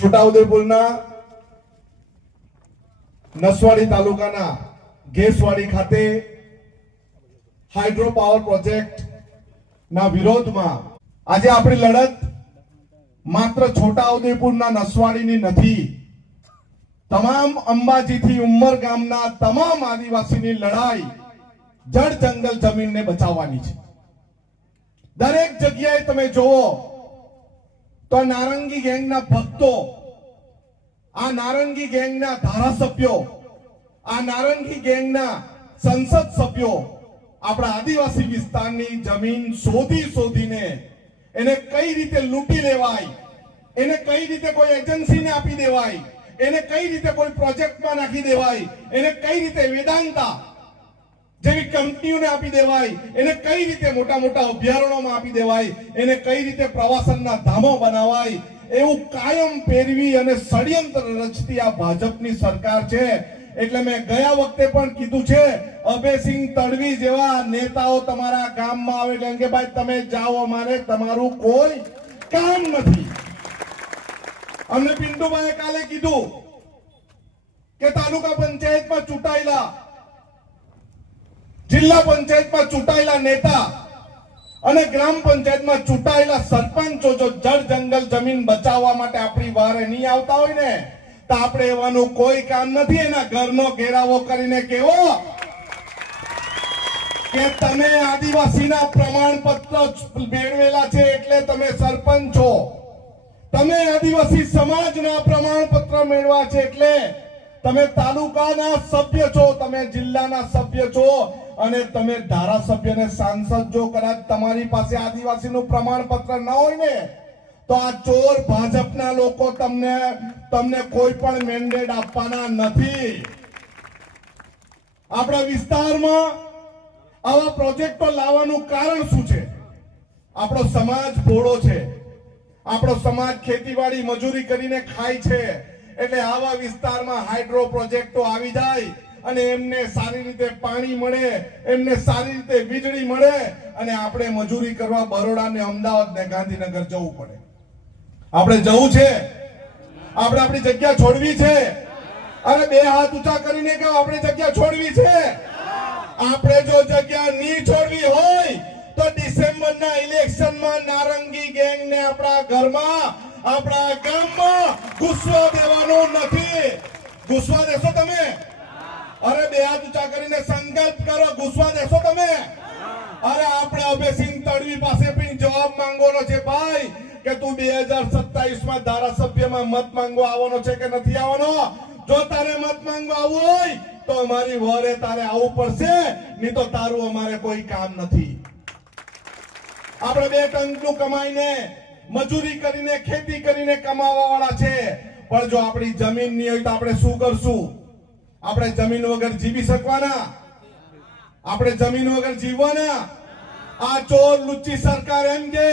છોટાઉદેપુરના નસવાડી તાલુકાના ગેસવાડી ખાતે hydro power project ના વિરોધમાં આજે આપણી લડત માત્ર છોટાઉદેપુરના નસવાડીની નથી, તમામ અંબાજીથી ઉમર ગામના તમામ આદિવાસીની લડાઈ જળ જંગલ જમીનને બચાવવાની છે। દરેક જગ્યાએ તમે જોવો તો નારંગી ગેંગના ભક્તો, આ નારંગી ગેંગના ધારાસભ્યો, આ નારંગી ગેંગના સંસદ સભ્યો આપણા આદિવાસી વિસ્તારની જમીન શોધીને એને કઈ રીતે લૂંટી લેવાય, એને કઈ રીતે કોઈ એજન્સીને આપી દેવાય, એને કઈ રીતે કોઈ પ્રોજેક્ટમાં નાખી દેવાય, એને કઈ રીતે વેદાંતા જેવી કંપનીઓને આપી દેવાય, એને કઈ રીતે મોટા મોટા અભયારણ્યોમાં આપી દેવાય, એને કઈ રીતે પ્રવાસનના ધામો બનાવાય, એવું કાયમ પેરવી અને ષડયંત્ર રચતી આ ભાજપની સરકાર છે। એટલે મેં ગયા વખતે પણ કીધું છે, અભયસિંહ તડવી જેવા નેતાઓ તમારા ગામમાં આવે એટલે કે ભાઈ તમે જાઓ, અમારે તમારું કોઈ કામ નથી। અમને પિન્ટુભાઈએ કાલે કીધું કે તાલુકા પંચાયતમાં ચૂંટાયેલા, જિલ્લા પંચાયતમાં ચૂંટાયેલા નેતા અને ગ્રામ પંચાયતમાં ચૂંટાયેલા સરપંચો જો જળ જંગલ જમીન બચાવવા માટે આપણી વારે નહીં આવતા હોય ને તો આપણે એવાનું કોઈ કામ નથી। એના ઘરનો ઘેરાવો કરીને કેવો કે તમે આદિવાસીના પ્રમાણપત્ર મેળવેલા છે એટલે તમે સરપંચ છો, તમે આદિવાસી સમાજના પ્રમાણપત્ર મેળવ્યા છે એટલે તમે તાલુકાના સભ્ય છો, તમે જિલ્લાના સભ્ય છો અને તમે ધારાસભ્ય અને સાંસદ જો કદાચ તમારી પાસે આદિવાસીનું પ્રમાણપત્ર ન હોય ને તો આ ચોર ભાજપના લોકો તમને કોઈ પણ મેન્ડેટ આપવાના નથી। આપણા વિસ્તારમાં આવા પ્રોજેક્ટો લાવવાનું કારણ શું છે? આપણો સમાજ ભોળો છે, આપણો સમાજ ખેતીવાડી મજૂરી કરીને ખાય છે, એટલે આવા વિસ્તારમાં હાઇડ્રો પ્રોજેક્ટો આવી જાય અને એમને સારી રીતે પાણી મળે, એમને સારી રીતે વીજળી મળે અને આપણે મજૂરી કરવા બરોડા ને અમદાવાદ ને ગાંધીનગર જવું પડે। આપણે જવું છે, આપણે આપણી જગ્યા છોડવી છે। અરે બે હાથ ઊંચા કરીને કહો આપણે જગ્યા છોડવી છે। આપણે જો જગ્યા નહીં છોડવી હોય તો ડિસેમ્બરના ઇલેક્શનમાં નારંગી ગેંગને આપણા ઘરમાં, આપણા ગામમાં ઘૂસવા દેવાનું નથી। ઘૂસવા દેશો તમે? અરે બે હાથ ઊંચા કરીને સંકલ્પ કરો, ઘૂસવા દેશો તમે? અરે આપણે અભયસિંહ તડવી પાસે પણ જવાબ માંગવાનો છે ભાઈ કે તું 2027માં ધારાસભ્યમાં મત માંગવા આવવાનો છે કે નથી આવવાનો? જો તારે મત માંગવા આવવું હોય તો અમારી વરે તારે આવવું પડશે, નહીં તો તારું અમારે કોઈ કામ નથી। આપણે બે ટંકનું કમાઈને, મજૂરી કરીને, ખેતી કરીને કમાવા વાળા છે, પણ જો આપણી જમીન નહીં હોય તો આપણે શું કરશું? આપણે જમીન વગર જીવી શકવાના? આપણે જમીન વગર જીવવાના? આ ચોર લુચ્ચી સરકાર એમ કે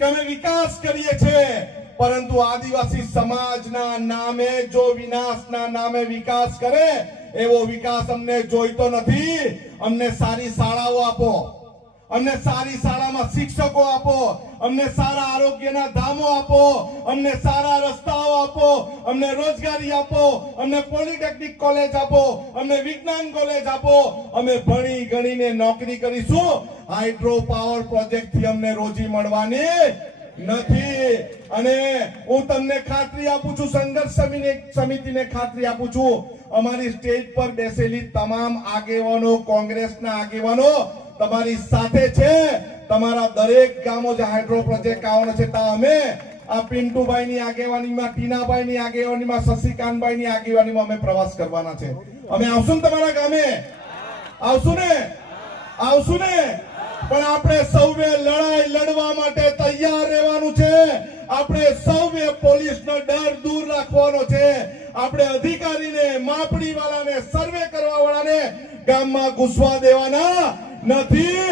અમે વિકાસ કરીએ છીએ, પરંતુ આદિવાસી સમાજના નામે જો વિનાશના નામે વિકાસ કરે એવો વિકાસ અમને જોઈતો નથી। અમને સારી શાળાઓ આપો, અમને સારી શાળામાં શિક્ષકો આપો, અમને સારા આરોગ્યના ધામો આપો, અમને સારા રસ્તાઓ આપો, અમને રોજગારી આપો, અમને પોલિટેકનિક કોલેજ આપો, અમને વિજ્ઞાન કોલેજ આપો, અમે ભણી ગણીને નોકરી કરીશું। હાઇડ્રો પાવર પ્રોજેક્ટ થી અમને રોજી મળવાની નથી। અને હું તમને ખાતરી આપું છું, સંઘર્ષ સમિતિને ખાતરી આપું છું, અમારી સ્ટેજ પર બેસેલી તમામ આગેવાનો, કોંગ્રેસના આગેવાનો તમારી સાથે છે। તમારા દરેક ગામો જે હાઇડ્રો પ્રોજેક્ટ આવવાનો છે ત્યાં અમે આ પિન્ટુભાઈની આગેવાનીમાં, ટીનાભાઈની આગેવાનીમાં, શશિકાંતભાઈની આગેવાનીમાં અમે પ્રવાસ કરવાના છે। અમે આવશું ને તમારા ગામે? આવશું ને? આવશું ને? પણ આપણે સૌએ લડાઈ લડવા માટે તૈયાર રહેવાનું છે। આપણે સૌએ પોલીસનો ડર દૂર રાખવાનો છે। આપણે અધિકારીને, માપણી વાળાને, સર્વે કરવા વાળાને ગામમાં ઘૂસવા દેવાના નથી।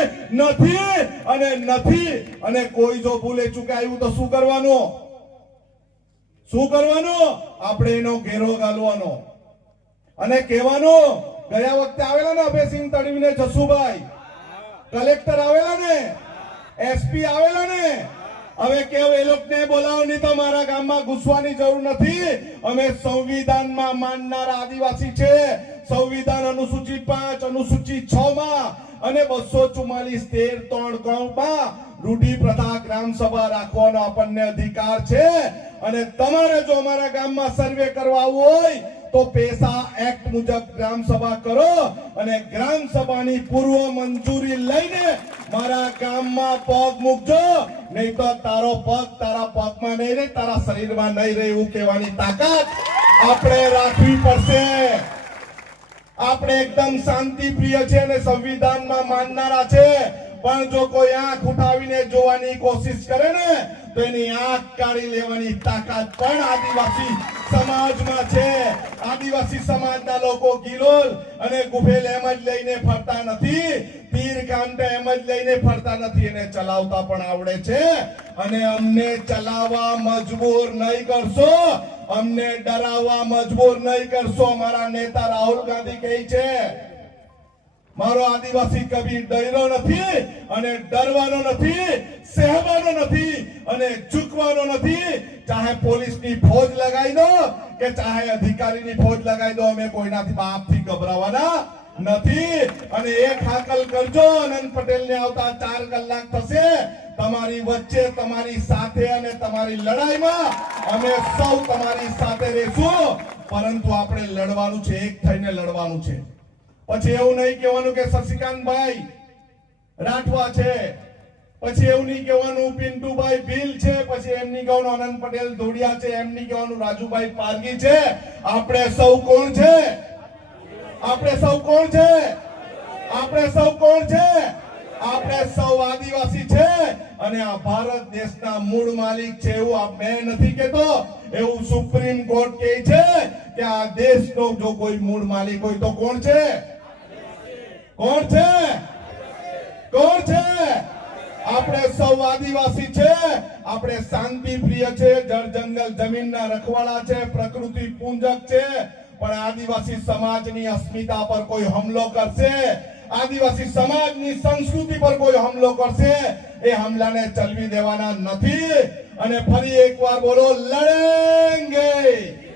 અને કોઈ જો ભૂલે ચૂકે આવ્યું તો શું કરવાનું? શું કરવાનું? આપણે એનો ઘેરો ગાલવાનો અને કહેવાનું, ગયા વખતે આવેલા ને અભયસિંહ તડવીને જસુભાઈ, કલેક્ટર આવેલા ને, એસપી આવેલા ને, હવે કેવું એ લોકોને બોલાવો નહીં તો મારા ગામમાં ઘૂસવાની જરૂર નથી. અમે સંવિધાનમાં માનનારા આદિવાસી છે. સંવિધાન અનુસૂચિ 5 અનુસૂચિ 6 માં અને 244(13)3 માં રૂઢિ પ્રથા ગ્રામ સભા રાખવાનો આપણને અધિકાર છે. અને તમારે જો અમારા ગામમાં સર્વે કરવા આવવું હોય તો પેસા એક્ટ મુજબ ગ્રામ સભા કરો અને ગ્રામ સભાની પૂર્વ મંજૂરી લઈને મારા ગામમાં પગ મૂકજો. નહીં તો તારો પગ તારા પગમાં નહીં રહે, તારા શરીરમાં નહીં રહે એવું કહેવાની તાકાત આપણે રાખવી પડશે. આપણે એકદમ શાંતિ પ્રિય છે અને સંવિધાનમાં માનનારા છે. પણ જો કોઈ આંખ ઉઠાવીને જોવાની કોશિશ કરે ને તો એની આંખ કાઢી લેવાની તાકાત પણ આદિવાસી સમાજમાં છે. આદિવાસી સમાજના લોકો ગિલોલ અને ગુફેલ એમ જ લઈને ફરતા નથી, તીર કાંટા એમ જ લઈને ફરતા નથી, એને ચલાવતા પણ આવડે છે. અને અમને ચલાવવા મજબૂર નહીં કરશો, અમને ડરાવવા મજબૂર નહીં કરશો. અમારા નેતા રાહુલ ગાંધી કહે છે મારો આદિવાસી કભી ડર્યો નથી અને ડરવાનો નથી, સહેવાનો નથી અને ઝૂકવાનો નથી. ચાહે પોલીસની ફોજ લગાવી દો કે ચાહે અધિકારીની ફોજ લગાવી દો, અમે કોઈનાથી બાપથી ગભરાવાના નથી. અને એક હાકલ કરજો, આનંદ પટેલને આવતા 4 કલાક થશે. તમારી વચ્ચે, તમારી સાથે અને તમારી લડાઈમાં અમે સૌ તમારી સાથે રહેશું. પરંતુ આપણે લડવાનું છે, એક થઈને લડવાનું છે. પછી એવું નહીં કહેવાનું કે શશિકાંતભાઈ રાઠવા છે, પછી એવું નહીં કહેવાનું પિન્ટુભાઈ ભીલ છે, પછી એમ નહીં કહેવાનું આનંદ પટેલ ધોડિયા છે, એમ નહીં કહેવાનું રાજુભાઈ પારગી છે. આપણે સૌ કોણ છે? આપણે સૌ કોણ છે? આપણે સૌ કોણ છે? આપણે સૌ આદિવાસી છે. અને આ ભારત દેશના મૂળ માલિક છે એવું મેં નથી કહેતો, એવું સુપ્રીમ કોર્ટ કહે છે કે આ દેશનો જો કોઈ મૂળ માલિક હોય તો કોણ છે? કોણ છે? કોણ છે? આપણે સૌ આદિવાસી છે. આપણે શાંતિ પ્રિય છે, જળ જંગલ જમીનના રખવાળા છે, પ્રકૃતિ પૂજક છે. પણ આદિવાસી સમાજની અસ્મિતા પર કોઈ હુમલો કરશે, આદિવાસી સમાજની સંસ્કૃતિ પર કોઈ હુમલો કરશે, એ હુમલાને ચલવી દેવાના નથી. અને ફરી એકવાર બોલો, લડેંગે.